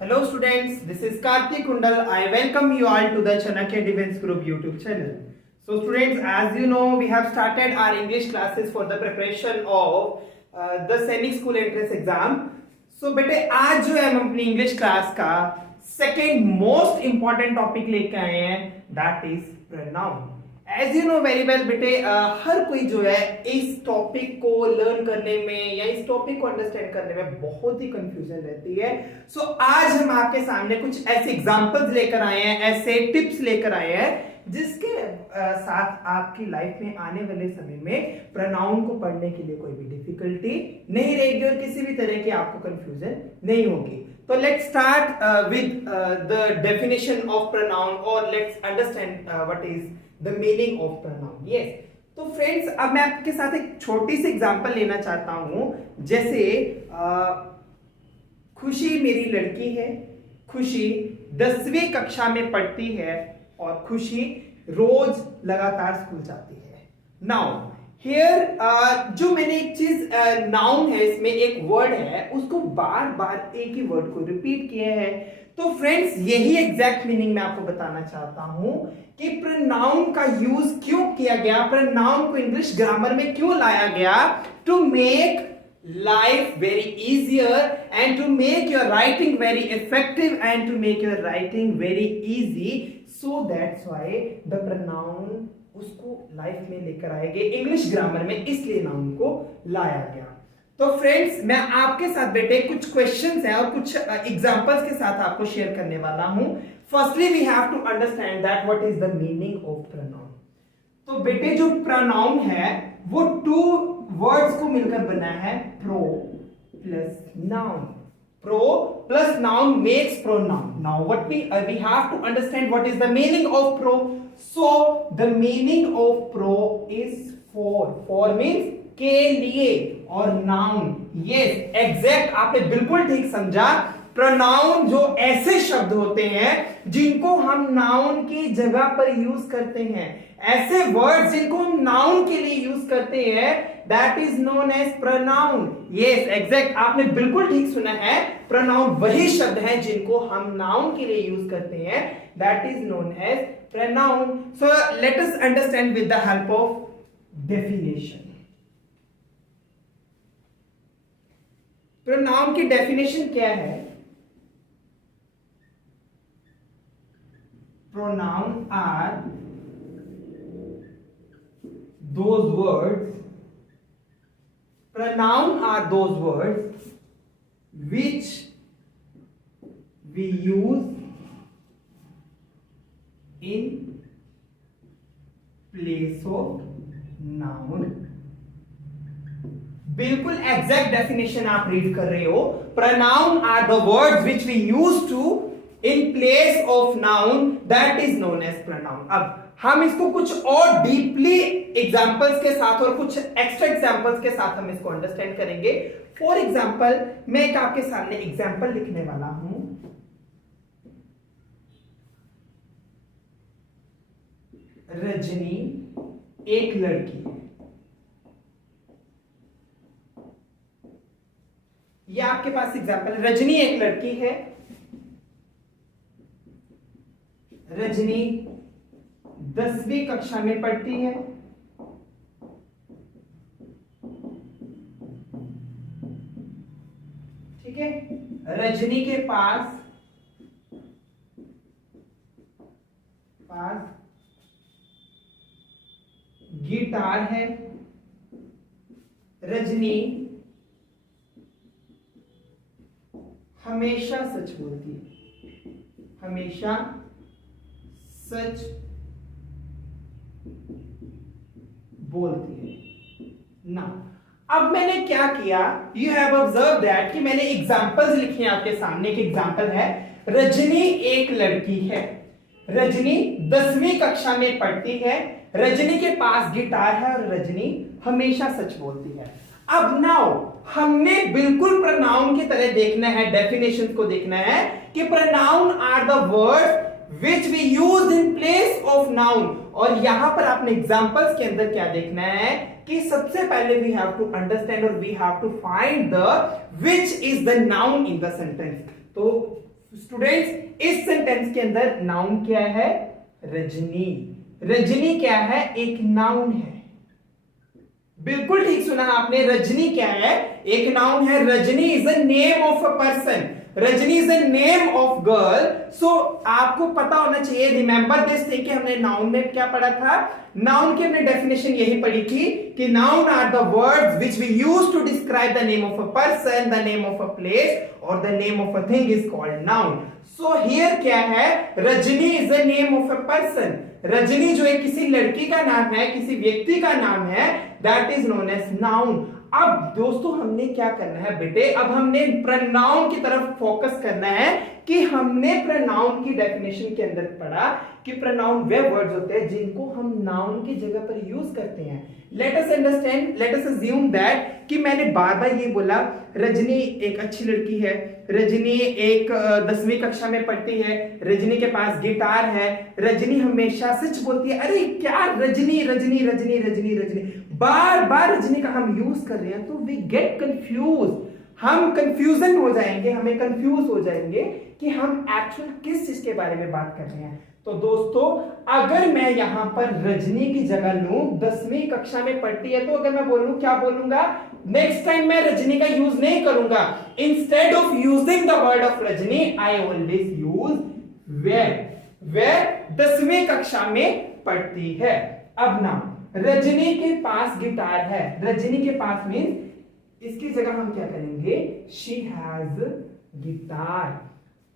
Hello students, this is Karthik Kundal. I welcome you all to the Chanakya Defense Group YouTube channel. So students, as you know, we have started our English classes for the preparation of the semi-school entrance exam. So बेटे आज जो है हम अपनी English class का second most important topic लेके आए हैं, that is pronoun. As you know very well बेटे, हर कोई जो है इस टॉपिक को लर्न करने में या इस टॉपिक को अंडरस्टैंड करने में बहुत ही कंफ्यूजन रहती है. सो आज हम आपके सामने कुछ ऐसे एग्जांपल्स लेकर आए हैं, ऐसे टिप्स लेकर आए हैं जिसके साथ आपकी लाइफ में आने वाले समय में प्रोनाउन को पढ़ने के लिए कोई भी डिफिकल्टी नहीं रहेगी और किसी भी तरह की आपको कंफ्यूजन नहीं होगी. तो let's start with the definition of pronoun और let's understand what is the meaning of pronoun. Yes, तो फ्रेंड्स अब मैं आपके साथ एक छोटी सी एग्जांपल लेना चाहता हूं. जैसे खुशी मेरी लड़की है, खुशी 10वीं कक्षा में पढ़ती है और खुशी रोज लगातार स्कूल जाती है. नाउ हियर जो मैंने एक चीज नाउन है, इसमें एक वर्ड है, उसको बार बार एक ही वर्ड को रिपीट किया है. तो फ्रेंड्स यही एग्जैक्ट मीनिंग मैं आपको बताना चाहता हूं कि प्रोनाउन का यूज क्यों किया गया, प्रोनाउन को इंग्लिश ग्रामर में क्यों लाया गया, to make life very easier and to make your writing very effective and to make your writing very easy. So that's why the pronoun उसको लाइफ में लेकर आए गए इंग्लिश ग्रामर में, इसलिए नाउन को लाया गया. तो फ्रेंड्स मैं आपके साथ बेटे कुछ क्वेश्चंस हैं और कुछ एग्जांपल्स के साथ आपको शेयर करने वाला हूं. Firstly we have to understand that what is the meaning of pronoun. तो बेटे जो प्रोनाउन है वो टू वर्ड्स को मिलकर बना है, pro plus noun. Pro plus noun makes pronoun. Now what we have to understand what is the meaning of pro. So the meaning of pro is for. For means के लिए और noun. Yes exact, आपने बिल्कुल ठीक समझा. Pronoun जो ऐसे शब्द होते हैं जिनको हम नाउन की जगह पर यूज करते हैं, ऐसे वर्ड्स जिनको हम नाउन के लिए यूज करते हैं, that is known as pronoun. Yes exact, आपने बिल्कुल ठीक सुना है. प्रोनाउन वही शब्द हैं जिनको हम नाउन के लिए यूज करते हैं, that is known as pronoun. So let us understand with the help of definition. Pronoun की डेफिनेशन क्या है? Pronoun are those words. Pronoun are those words which we use in place of noun. बिल्कुल exact definition आप read कर रहे हो. Pronoun are the words which we use to in place of noun, that is known as pronoun. अब हम इसको कुछ और डीपली एग्जांपल्स के साथ और कुछ एक्स्ट्रा एग्जांपल्स के साथ हम इसको अंडरस्टैंड करेंगे. फॉर एग्जांपल मैं एक आपके सामने एग्जांपल लिखने वाला हूं. रजनी एक लड़की है. यह आपके पास एग्जांपल. रजनी एक लड़की है. रजनी 10वीं कक्षा में पढ़ती है. ठीक है. रजनी के पास गिटार है. रजनी हमेशा सच बोलती है. हमेशा सच बोलती है ना. अब मैंने क्या किया, यू हैव ऑब्जर्व दैट कि मैंने एग्जांपल्स लिखे हैं आपके सामने. एक एग्जांपल है, रजनी एक लड़की है. रजनी 10वीं कक्षा में पढ़ती है. रजनी के पास गिटार है और रजनी हमेशा सच बोलती है. अब नाउ हमने बिल्कुल प्रोनाउन की तरह देखना है, डेफिनेशन को देखना है कि pronoun are the words which we use in place of noun. और यहां पर आपने एग्जांपल्स के अंदर क्या देखना है कि सबसे पहले वी हैव टू अंडरस्टैंड और we have to find the which is the noun in the sentence. तो स्टूडेंट्स इस सेंटेंस के अंदर नाउन क्या है? रजनी। रजनी क्या है? एक नाउन है। बिल्कुल ठीक सुना आपने, रजनी क्या है? एक नाउन है। Rajni is a name of a person, Rajni is a name of girl. So आपको पता होना चाहिए, रिमेंबर दिस थिंग कि हमने नाउन में क्या पढ़ा था? नाउन की हमने डेफिनेशन यही पढ़ी थी कि noun are the words which we use to describe the name of a person, the name of a place और the name of a thing is called noun. So here क्या है? Rajni is a name of a person. Rajni जो है किसी लड़की का नाम है, किसी व्यक्ति का नाम है, that is known as noun. अब दोस्तों हमने क्या करना है बेटे? अब हमने प्रोनाउन की तरफ फोकस करना है कि हमने प्रोनाउन की डेफिनेशन के अंदर पढ़ा कि प्रोनाउन वे वर्ड्स होते हैं जिनको हम नाउन की जगह पर यूज करते हैं। Late us understand, let us assume that कि मैंने बार बार ये बोला रजनी एक अच्छी लड़की है, रजनी एक 10वीं कक्षा में पढ़ती है, रजनी के पास गिटार है, रजनी हमेशा सच बोलती है। अरे क्या रजनी रजनी रजनी रजनी रजनी बार बार रजनी का हम यूज कर रहे हैं तो वी गेट कंफ्यूज, हम कंफ्यूजन हो जाएंगे, हमें कंफ्यूज हो जाएंगे कि हम एक्चुअल किस चीज के बारे में बात कर रहे हैं। तो दोस्तों अगर मैं यहां पर रजनी की जगह लूं, 10वीं कक्षा में पढ़ती है, तो अगर मैं बोलूं क्या बोलूंगा? नेक्स्ट टाइम मैं रजनी का यूज नहीं करूंगा। Instead of using the word of Rajni I always use where. Where 10वीं कक्षा में पढ़ती है। अब ना रजनी के पास गिटार है, रजनी के पास मीन्स इसकी जगह हम क्या करेंगे? She has guitar.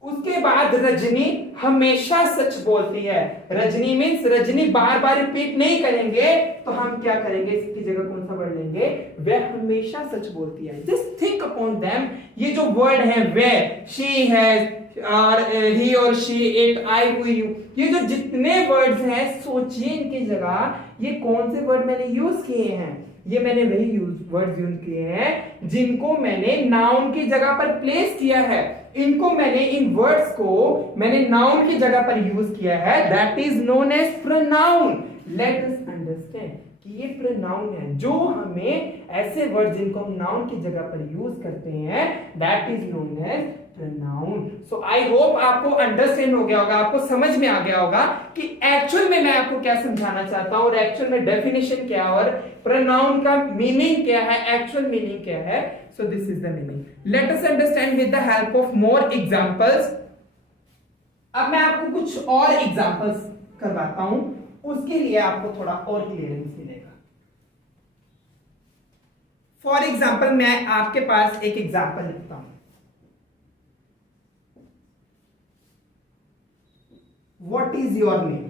उसके बाद रजनी हमेशा सच बोलती है, रजनी मीन्स रजनी बार बार रिपीट नहीं करेंगे, तो हम क्या करेंगे? इसकी जगह कौन सा वर्ड लेंगे? वह हमेशा सच बोलती है। Just think upon them. ये जो वर्ड है वे, शी हैज और ही और she, it, I, we, you, ये जो जितने वर्ड्स हैं सोचिए इनकी जगह ये कौन से वर्ड मैंने यूज किए हैं? ये मैंने वही वर्ड्स यूज किए हैं जिनको मैंने नाउन की जगह पर प्लेस किया है। इनको मैंने, इन वर्ड्स को मैंने नाउन की जगह पर यूज किया है, that is known as pronoun. Let us understand कि ये प्रोनाउन है। जो हमें ऐसे वर्ड जिनको हम नाउन की जगह पर यूज करते हैं, that is known as pronoun. So I hope आपको अंडरस्टैंड हो गया होगा, आपको समझ में आ गया होगा कि एक्चुअल में मैं आपको क्या समझाना चाहता हूं और एक्चुअल में डेफिनेशन क्या है और प्रोनाउन का मीनिंग क्या है, एक्चुअल मीनिंग क्या है। So this is the meaning. Late us understand with the help of more examples. अब मैं आपको कुछ और एग्जांपल्स करवाता हूं, उसके लिए आपको थोड़ा और क्लियरेंस मिलेगा। फॉर एग्जाम्पल मैं आपके पास एक एग्जाम्पल लिखता हूं। What is your name?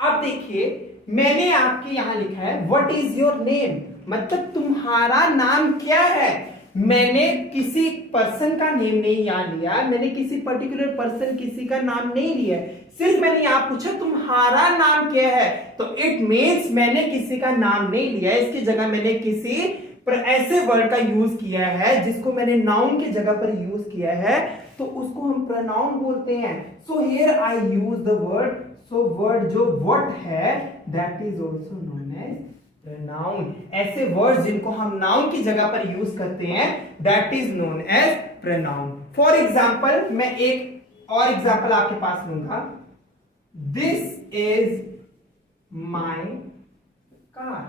अब देखिए मैंने आपके यहां लिखा है What is your name? मतलब तुम्हारा नाम क्या है। मैंने किसी पर्सन का नेम नहीं यहां लिया, मैंने किसी पर्टिकुलर पर्सन किसी का नाम नहीं लिया, सिर्फ मैंने यहां पूछा तुम्हारा नाम क्या है। तो इट मीन्स मैंने किसी का नाम नहीं लिया, इसकी जगह मैंने किसी पर ऐसे वर्ड का यूज किया है जिसको मैंने नाउन की जगह पर यूज किया है, तो उसको हम प्रोनाउन बोलते हैं। So here I use the word, so word जो व्हाट है that is also known as pronoun. ऐसे वर्ड जिनको हम नाउन की जगह पर यूज करते हैं that is known as pronoun. For example मैं एक और एग्जाम्पल आपके पास लूंगा। This is my car,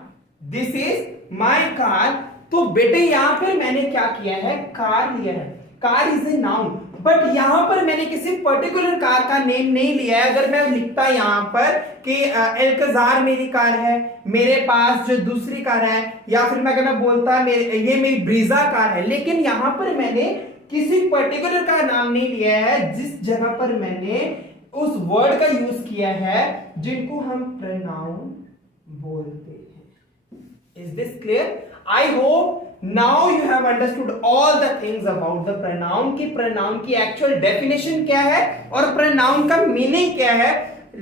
this is my car. तो बेटे यहां पर मैंने क्या किया है? कार लिया है, car is a noun, but यहां पर मैंने किसी पर्टिकुलर कार का नेम नहीं लिया है। अगर मैं लिखता यहां पर कि एल्कजार मेरी कार है, मेरे पास जो दूसरी कार है, या फिर मैं अगर मैं बोलता ये मेरी ब्रीजा कार है, लेकिन यहां पर मैंने किसी पर्टिकुलर का नाम नहीं लिया है, जिस जगह पर मैंने उस वर्ड का यूज किया है जिनको हम प्रोनाउन बोलते हैं। Is this clear? I hope now you have understood all the things about the pronoun कि pronoun की actual definition क्या है और pronoun का meaning क्या है।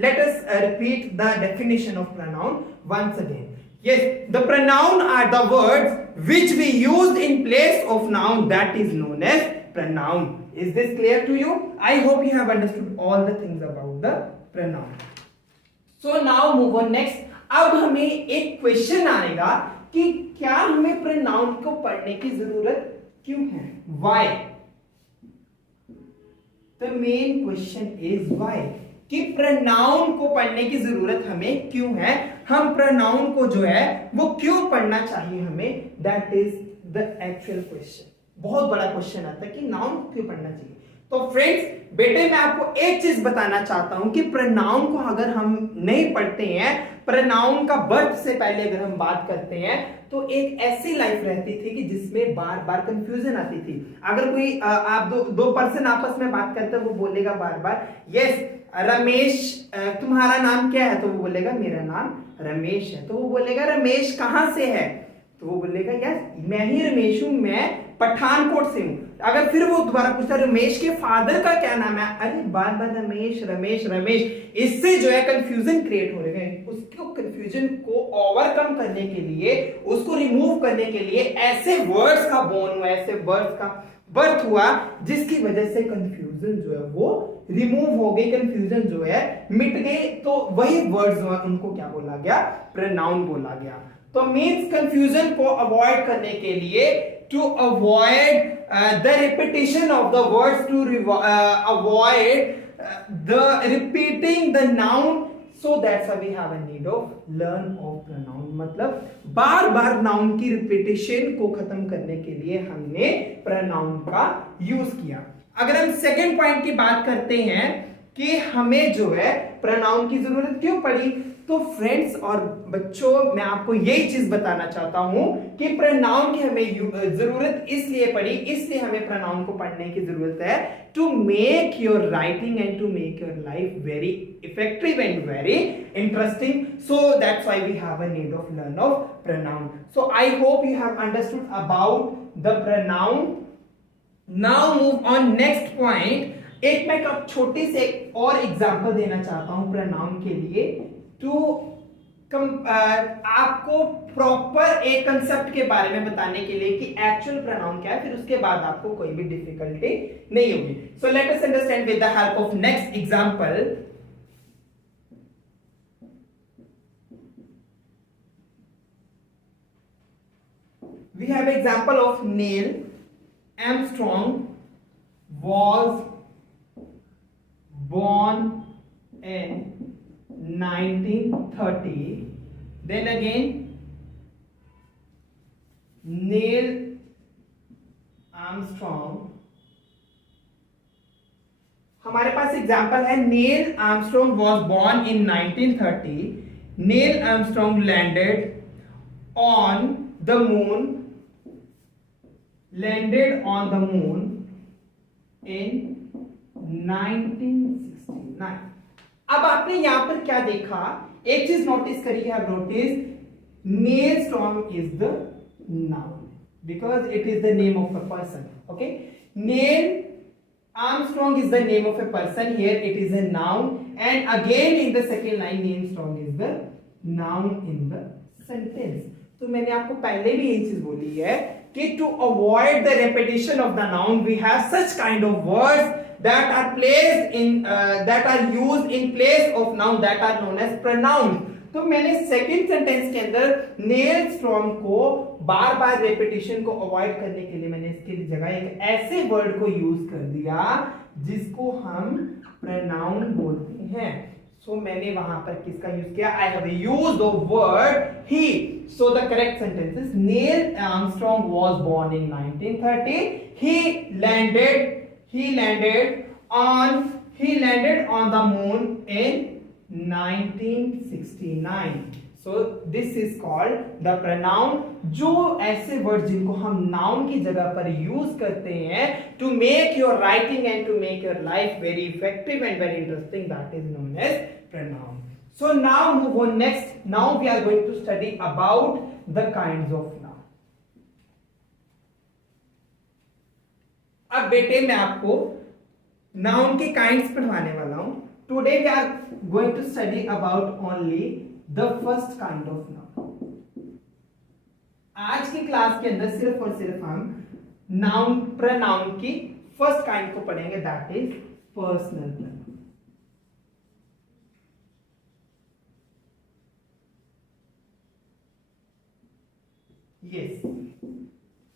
Let us repeat the definition of pronoun once again. Yes, the pronoun are the words which we used in place of noun, that is known as pronoun. Is this clear to you? I hope you have understood all the things about the pronoun. So now move on next. अब हमें एक question आएगा कि क्या हमें pronoun को पढ़ने की जरूरत क्यों है? Why? The main question is why, कि प्रोनाउन को पढ़ने की जरूरत हमें क्यों है, हम प्रोनाउन को जो है वो क्यों पढ़ना चाहिए हमें, that is the actual question. बहुत बड़ा क्वेश्चन आता है कि नाउन को क्यों पढ़ना चाहिए। तो फ्रेंड्स, बेटे मैं आपको एक चीज बताना चाहता हूं कि प्रोनाउन को अगर हम नहीं पढ़ते हैं, प्रोनाउन का बर्थ से पहले अगर हम बात करते हैं, तो एक ऐसी लाइफ रहती थी कि जिसमें बार बार कंफ्यूजन आती थी। अगर कोई आप दो पर्सन आपस में बात करते हैं, वो बोलेगा बार बार यस रमेश तुम्हारा नाम क्या है, तो वो बोलेगा मेरा नाम रमेश है। तो वो बोलेगा रमेश कहां से है, तो वो बोलेगा यार मैं ही रमेश हूं, मैं पठानकोट से हूं। अगर फिर वो दोबारा पूछता रमेश के फादर का क्या नाम है, अरे बार बार रमेश रमेश रमेश, इससे जो है कंफ्यूजन क्रिएट हो रहे हैं। उसको कंफ्यूजन को ओवरकम करने के लिए, उसको रिमूव करने के लिए ऐसे वर्ड्स का बोर्न हुआ, ऐसे वर्ड्स का बर्थ हुआ, जिसकी वजह से कंफ्यूजन जो है वो रिमूव हो गई, कंफ्यूजन जो है मिट गई। तो वही वर्ड्स जो है उनको क्या बोला गया, प्रोनाउन बोला गया। तो मींस कंफ्यूजन को अवॉइड करने के लिए, to avoid the repetition of the words, to avoid the repeating the noun, so that's why we have a need of learn of pronoun। मतलब बार बार नाउन की रिपीटेशन को खत्म करने के लिए हमने प्रोनाउन का यूज किया। अगर हम सेकेंड पॉइंट की बात करते हैं कि हमें जो है प्रोनाउन की जरूरत क्यों पड़ी, तो फ्रेंड्स और बच्चों मैं आपको यही चीज बताना चाहता हूं कि प्रोनाउन की हमें जरूरत इसलिए पड़ी, इसलिए हमें प्रोनाउन को पढ़ने की जरूरत है, to make your writing and to make your life very effective and very interesting. So that's why we have a need of learn of pronoun. So I hope you have understood about the pronoun. Now move on next point. एक मैं एक छोटी से और example देना चाहता हूं pronoun के लिए, टू आपको प्रॉपर एक कंसेप्ट के बारे में बताने के लिए कि एक्चुअल प्रोनाउन क्या है, फिर उसके बाद आपको कोई भी डिफिकल्टी नहीं होगी। सो let us understand with the help of next example. We have example of Neil Armstrong was born in 1930. Then again, Neil Armstrong, हमारे पास एग्जाम्पल है Neil Armstrong was born in 1930. Neil Armstrong landed on the moon, landed on the moon in 1969. अब आपने यहां पर क्या देखा, एक चीज नोटिस करी है, notice Neil Armstrong is the noun because it is the name of a person. Okay, Neil Armstrong is the name of a person. Here it is a noun, and again in the second line Neil Armstrong is the noun in the sentence. तो मैंने आपको पहले भी यही चीज बोली है कि to avoid the repetition of the noun we have such kind of words that are placed in that are used in place of noun that are known as pronouns. तो मैंने सेकंड सेंटेंस के अंदर Neil Armstrong को बार बार repetition को avoid करने के लिए मैंने इसके जगह एक ऐसे वर्ड को यूज कर दिया जिसको हम प्रोनाउन बोलते हैं. सो मैंने वहां पर किसका यूज किया, I have used the word he. So the correct sentence is Neil Armstrong was born in 1930. he landed on the moon in 1969. So this is called the pronoun. जो ऐसे वर्ड जिनको हम नाउन की जगह पर use करते हैं to make your writing and to make your life very effective and very interesting, that is known as pronoun. So now move on next. Now we are going to study about the kinds of noun. अब बेटे मैं आपको noun के kinds पढ़वाने वाला हूं. Today we are going to study about only the first kind of noun. आज की class के अंदर सिर्फ और सिर्फ हम नाउन प्रोनाउन की फर्स्ट काइंड को पढ़ेंगे, that is personal pronoun. Yes,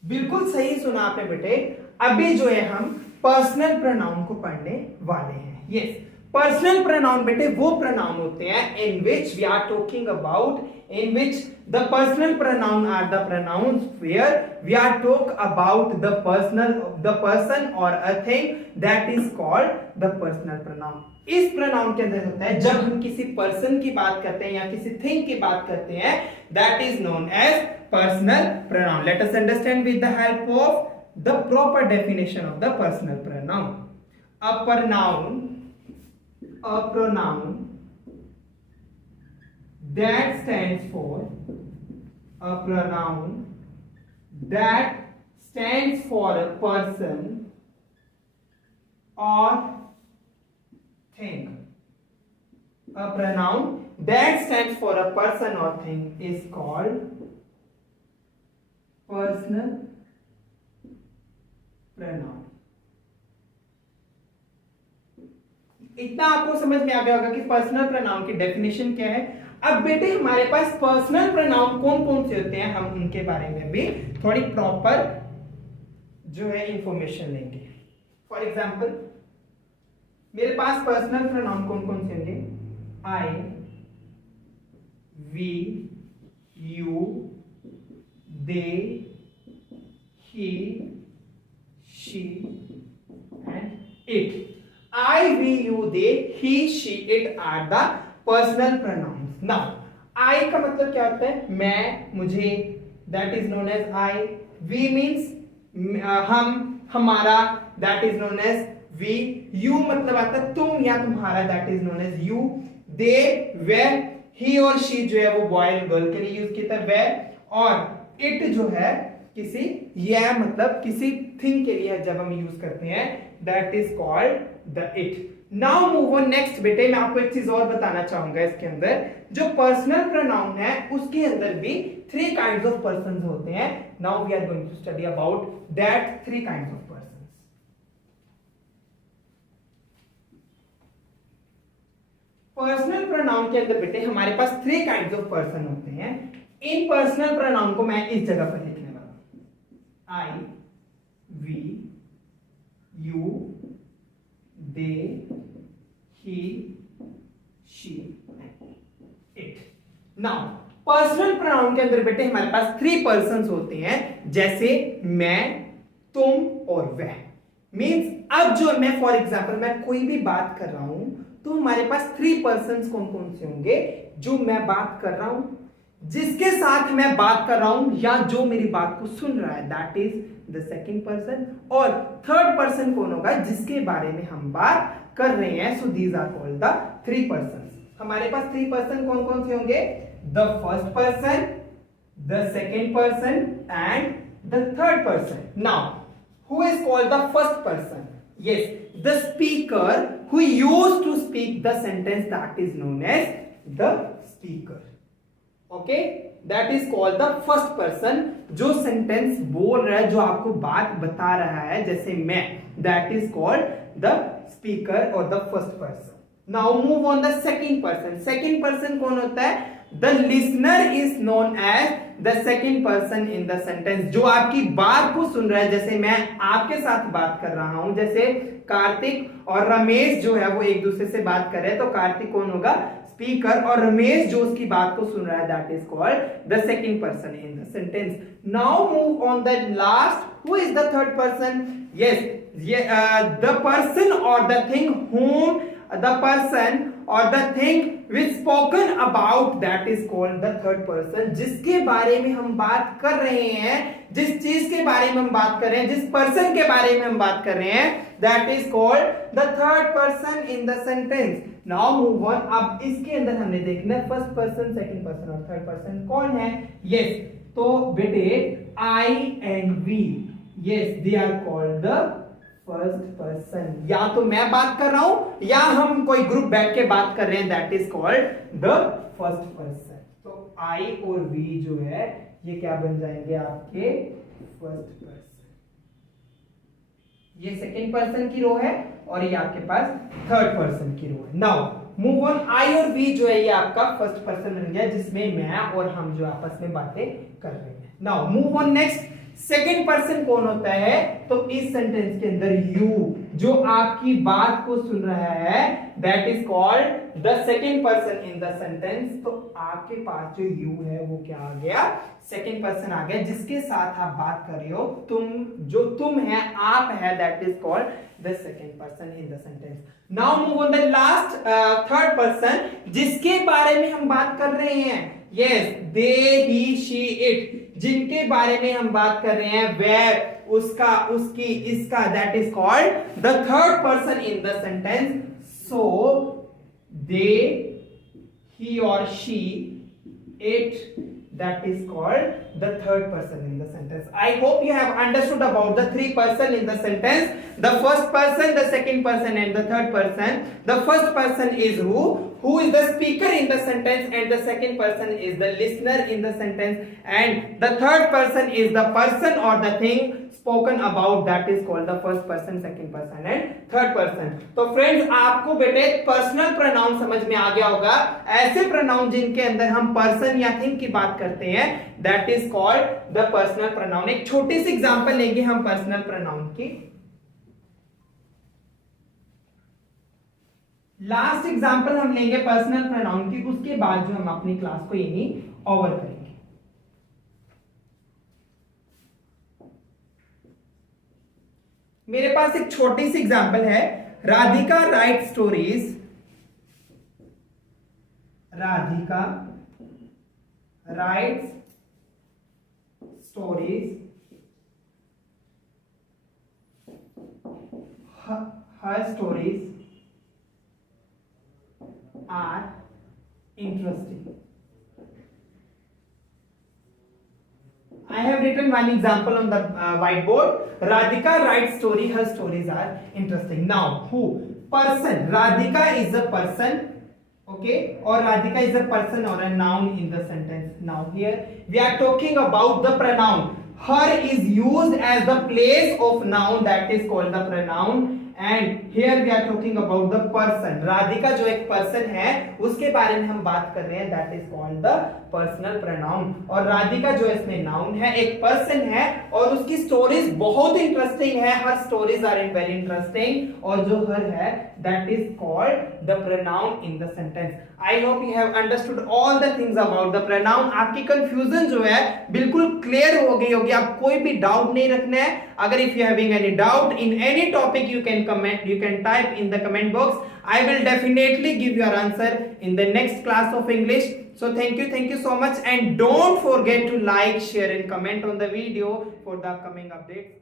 बिल्कुल सही सुना आपने बेटे। अभी जो है हम पर्सनल प्रोनाउन को पढ़ने वाले हैं। यस, पर्सनल प्रोनाउन बेटे वो प्रोनाउन होते हैं in which we are talking about, in which the personal pronoun are the pronouns where we are talk about the person or a thing that is called the personal pronoun। इस pronoun के अंदर होता है जब हम किसी person की बात करते हैं या किसी thing की बात करते हैं, that is known as personal pronoun। Let us understand with the help of the proper definition of the personal pronoun। A pronoun that stands for a pronoun that stands for a person or thing। A pronoun that stands for a person or thing is called personal pronoun। इतना आपको समझ में आ गया होगा कि personal pronoun की definition क्या है। अब बेटे हमारे पास पर्सनल प्रोनाउन कौन कौन से होते हैं, हम उनके बारे में भी थोड़ी प्रॉपर जो है इंफॉर्मेशन लेंगे। फॉर एग्जांपल मेरे पास पर्सनल प्रोनाउन कौन कौन से होंगे, I, we, you, they, he, she and it. I, we, you, they, he, she, it are the personal pronouns। Now, I का मतलब क्या होता है, मैं, मुझे, that is known as I। We means हम, हमारा, that is known as we। You मतलब आता है तुम या तुम्हारा, that is known as you। They, where, he और she जो है वो बॉय और गर्ल के लिए यूज किया था where, और it जो है किसी, यह मतलब किसी थिंग के लिए जब हम यूज करते हैं, that is called the it। now move on next बेटे, मैं आपको एक चीज और बताना चाहूंगा इसके अंदर, जो पर्सनल प्रोनाउन है उसके अंदर भी 3 kinds of persons होते हैं। now we are going to study about that 3 kinds of persons। Personal pronoun के अंदर बेटे हमारे पास 3 kinds of person होते हैं। इन पर्सनल प्रोनाउन को मैं इस जगह पर लिखने वाला हूं, I, we, you, they, he, she, it। now personal pronoun के अंदर बेटे हमारे पास 3 पर्सन्स होते हैं, जैसे मैं, तुम और वह। मींस अब जो मैं फॉर एग्जांपल मैं कोई भी बात कर रहा हूं तो हमारे पास 3 पर्सन्स कौन कौन से होंगे, जो मैं बात कर रहा हूं, जिसके साथ मैं बात कर रहा हूं, या जो मेरी बात को सुन रहा है, that is the second person. और थर्ड पर्सन कौन होगा, जिसके बारे में हम बात कर रहे हैं। So these are called the 3 person. हमारे पास 3 पर्सन कौन कौन से होंगे, the first person, the second person and the third person. Now who is called the first person, yes, the speaker who used to speak the sentence, that is known as the speaker. Okay, that is called the first person, जो sentence बोल रहा है, जो आपको बात बता रहा है, जैसे मैं, that is called the speaker और the first person. Now move on the second person. Second person कौन होता है, the listener is known as the second person in the sentence, जो आपकी बात को सुन रहा है। जैसे मैं आपके साथ बात कर रहा हूं, जैसे कार्तिक और रमेश जो है वो एक दूसरे से बात कर रहे हैं, तो कार्तिक कौन होगा, स्पीकर, और रमेश जो उसकी बात को सुन रहा है, that is called the second person in the sentence. Now move on the last, who is the third person, yes, the person और the thing whom the person or the thing which spoken about, that is called the third person। जिसके बारे में हम बात कर रहे हैं, जिस चीज के बारे में हम बात कर रहे हैं, जिस पर्सन के बारे में हम बात कर रहे हैं, that is called the third person in the sentence। now move on। अब इसके अंदर हमने देखना है फर्स्ट पर्सन, सेकंड पर्सन और थर्ड पर्सन कौन है। यस, तो बेटे I and we, yes, they are called the first person. या तो मैं बात कर रहा हूं या हम कोई ग्रुप बैठ के बात कर रहे हैं, that is called the first person. तो आई और वी जो है ये क्या बन जाएंगे, आपके फर्स्ट पर्सन। ये सेकंड पर्सन की रो है और ये आपके पास थर्ड पर्सन की रो है। नाउ मूव ऑन, आई और वी जो है ये आपका फर्स्ट पर्सन बन गया, जिसमें मैं और हम जो आपस में बातें कर रहे हैं। Now move on next. Second person कौन होता है? तो इस सेंटेंस के अंदर यू, जो आपकी बात को सुन रहा है, that is called the second person in the sentence. तो आपके पास जो यू है वो क्या आ गया? सेकेंड पर्सन आ गया, जिसके साथ आप बात कर रहे हो। तुम, जो तुम है, आप है, that is called the second person in the sentence. Now move on the last third person, जिसके बारे में हम बात कर रहे हैं। Yes, they, he, she, it, जिनके बारे में हम बात कर रहे हैं, वेयर, उसका, उसकी, इसका, that is called the third person in the sentence. So they, he or she, it, that is called the third person in the sentence. I hope you have understood about the three person in the sentence. The first person, the second person and the third person. The first person is who is the speaker in the sentence, and the second person is the listener in the sentence, and the third person is the person or the thing spoken about, that is called the first person, second person and third person. तो friends, आपको बेटे personal pronoun समझ में आ गया होगा। ऐसे pronoun जिनके अंदर हम पर्सन या थिंग की बात करते हैं, that is called the personal pronoun. एक छोटी सी एग्जांपल लेंगे हम पर्सनल प्रोनाउन की। लास्ट एग्जांपल हम लेंगे पर्सनल प्रोनाउन की, उसके बाद जो हम अपनी क्लास को यहीं ओवर करेंगे। मेरे पास एक छोटी सी एग्जांपल है। Radhika right stories, Radhika rights stories, her stories are interesting. I have written one example on the whiteboard. Radhika writes story, her stories are interesting. Now, who? Person. Radhika is a person, okay, or Radhika is a person or a noun in the sentence. Now here we are talking about the pronoun. Her is used as the place of noun, that is called the pronoun. And here we are talking about the person. Radhika जो एक person है, उसके बारे में हम बात कर रहे हैं, that is called the personal pronoun. और राधिका जो इसमें नाउन है, एक पर्सन है, और उसकी स्टोरीज बहुत इंटरेस्टिंग है। हर स्टोरीज आर वेरी इंटरेस्टिंग, और जो हर है, that is called the pronoun in the sentence. I hope you have understood all the things about the pronoun. आपकी कंफ्यूजन जो है बिल्कुल क्लियर हो गई होगी। आप कोई भी डाउट नहीं रखना है। अगर if you having any doubt in any topic, you can comment, you can type in the comment box. I will definitely give your answer in the next class of English. So thank you so much, and don't forget to like, share and comment on the video for the upcoming updates.